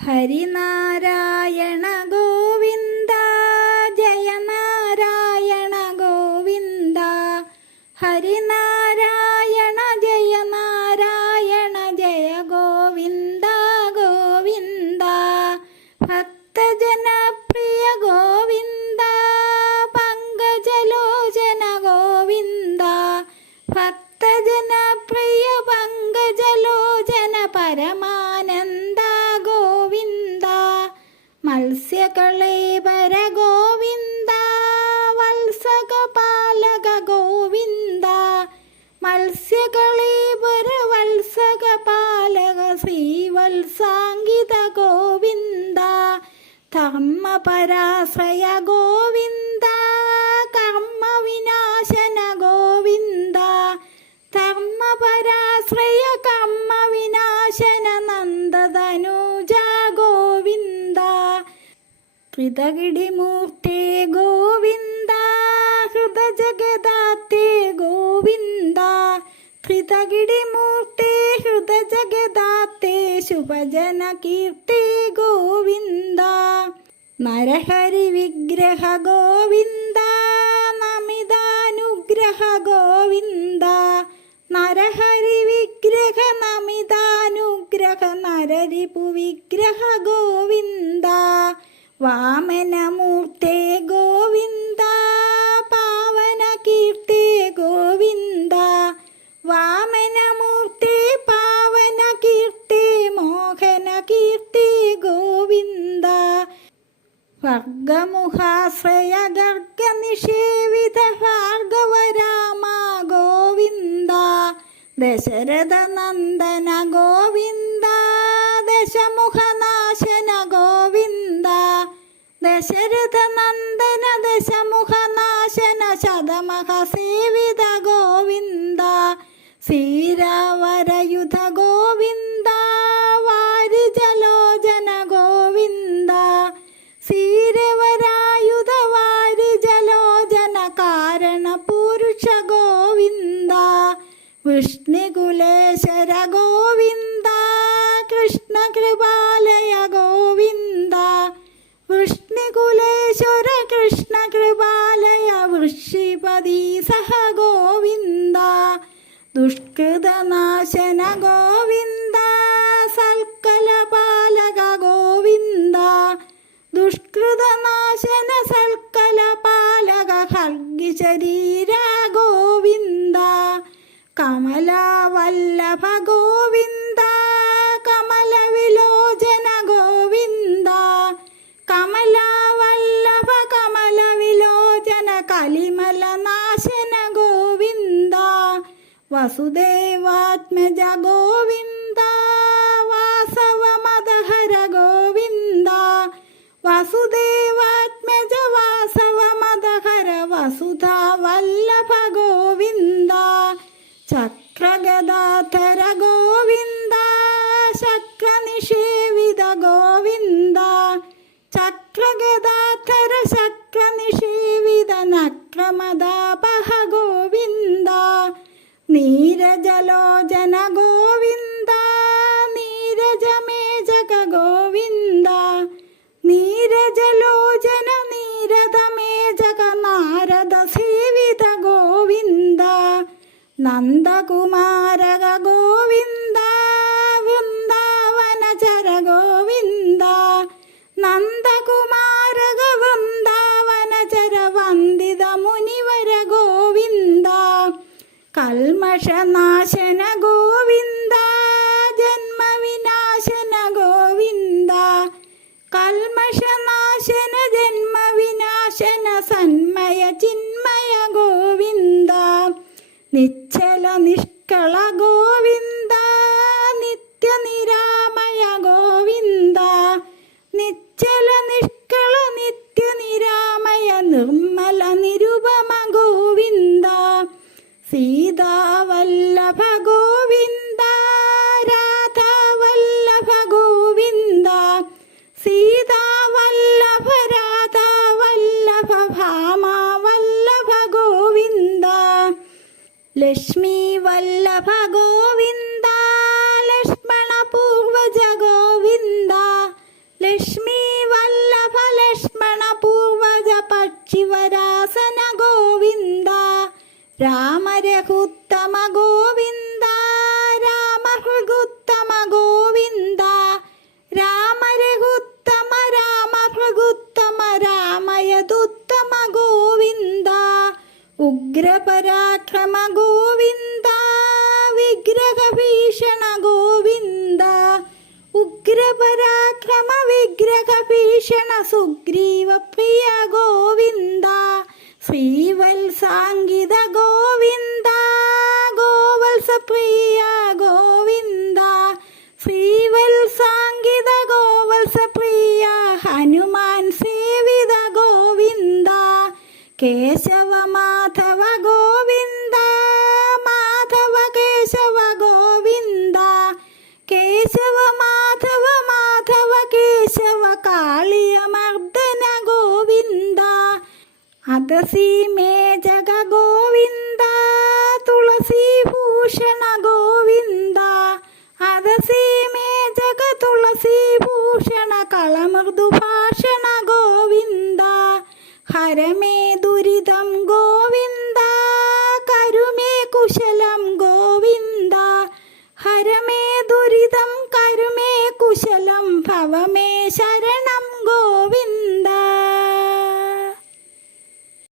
ഹരിനാരായണ ഗോവിന്ദ ജയ നാരായണ ഗോവിന്ദ ഹരിനാരായണ ജയ നാരായണ ജയ ഗോവിന്ദ ഗോവിന്ദ ഭക്തജനപ്രിയ ഗോവിന്ദ പങ്കജലോചന ഗോവിന്ദ ഭക്തജനപ്രിയ പങ്കജലോചന പരമാനന്ദ മത്സ്യകളേബര ഗോവിന്ദ വത്സകപാലക ഗോവിന്ദ മത്സ്യകളേബര വത്സകപാലക ശ്രീവത്സാംഗിത ഗോവിന്ദ ധർമ്മപരാശ്രയ ഗോവിന്ദ കർമ്മവിനാശന ഗോവിന്ദ ധർമ്മപരാശ്രയ കർമ്മവിനാശന നന്ദതനൂജ ഹൃദകിടിമൂർത്തേ ഗോവിന്ദ ഹൃദജഗദാത്തേ ഗോവിന്ദ ഹൃദകിടിമൂർത്തേ ഹൃദജഗദാത്തേ ശുഭജനകീർത്തേ ഗോവിന്ദ നരഹരി വിഗ്രഹ ഗോവിന്ദ നമിതാനുഗ്രഹ ഗോവിന്ദ നരഹരി വിഗ്രഹ നമിതാനുഗ്രഹ നരരിപു വിഗ്രഹ ഗോവിന്ദ വാമനമൂർത്തേ ഗോവിന്ദ പാവനകീർത്തേ ഗോവിന്ദ വാമനമൂർത്തേ പാവനകീർത്തേ മോഹനകീർത്തേ ഗോവിന്ദ വർഗമുഖാശ്രയ ഗർഗനിഷേവിത ഭാർഗവരാമ ഗോവിന്ദ ദശരഥ നന്ദന ഗോവിന്ദ ദശമുഖനാശന ഗോവിന്ദ ദശരഥ നന്ദന ദശമുഖനാശന ശതമഹസേവിത ഗോവിന്ദ ശ്രീരാവരയുധ ഗോവിന്ദ വാരിജലോചന ഗോവിന്ദ ശ്രീരവരായുധ വാരിജലോചന കാരണപുരുഷ ഗോവിന്ദ വിഷ്ണുകുലേശ്വര ഗോവിന്ദ കൃഷ്ണകൃപാലയ ഗോവിന്ദ വിഷ്ണുകുലേശ്വര കൃഷ്ണകൃപാലയ വൃഷിപതി സഹ ഗോവിന്ദ ദുഷ്കൃതനാശന ഗോവിന്ദ സൽക്കലപാലക ഗോവിന്ദ ദുഷ്കൃതനാശന സൽക്കലപാലക ഖൽഗിശരീര ഗോവിന്ദ കമലാവല്ലഭ ഗോവിന്ദ കമലവിലോചന ഗോവിന്ദ കമലാവല്ലഭ കമലവിലോചന കലിമലനാശന ഗോവിന്ദ വസുദേവാത്മജ ഗോവിന്ദ വാസവമദഹര ഗോവിന്ദ വസുദേവാത്മജ വാസവമദഹര വസുധാവല്ലഭ ഗോവിന്ദ ചക്രഗദാധര ഗോവിന്ദ ശക്രനിഷേവിത ഗോവിന്ദ ചക്രഗദാധര ശക്രനിഷേവിത നക്രമദാപഹ ഗോവിന്ദ നീരജലോചന ഗോവിന്ദ നീരജമേജക ഗോവിന്ദ നീരജലോചന നീരദമേജക നാരദ സേവിത ഗോവിന്ദ നന്ദകുമാരക ഗോവിന്ദ വൃന്ദാവനചര ഗോവിന്ദ നന്ദകുമാരക വൃന്ദാവനചര വന്ദിത മുനിവര ഗോവിന്ദ കൽമഷനാശന ഗോവിന്ദ ജന്മവിനാശന ഗോവിന്ദ കൽമഷനാശന ജന്മവിനാശന സന്മയ ചിന്മയ ഗോവിന്ദ നിശ്ചല നിഷ്കള പരാക്രമ ഗോവിന്ദ വിഗ്രഹഭീഷണ ഗോവിന്ദ ഉഗ്രപരാക്രമ വിഗ്രഹഭീഷണ സുഗ്രീവ പ്രിയ ഗോവിന്ദ ശ്രീവത്സാംഗിത ഗോവിന്ദ ഗോവത്സപ്രിയ ഗോവിന്ദ ശ്രീവത്സാംഗിത ഗോവത്സപ്രിയ ഹനുമാൻ സേവിത ഗോവിന്ദ കേശവ മാധവ ഗോവിന്ദ മാധവ കേശവ ഗോവിന്ദ കേശവ മാധവ മാധവ കേശവ കാളിയ മർദ്ദന ഗോവിന്ദ അതസി മേ ജഗ ഗോവിന്ദ തുളസി ഭൂഷണ ഗോവിന്ദ അതസി മേ ജഗ തുളസി ഭൂഷണ കളമൃദു ഭാഷണ ഗോവിന്ദ ഹരമേ ദുരിതം ഗോവിന്ദ കരുമേ കുശലം ഗോവിന്ദ ഹരമേ ദുരിതം കരുമേ കുശലം ഭവമേ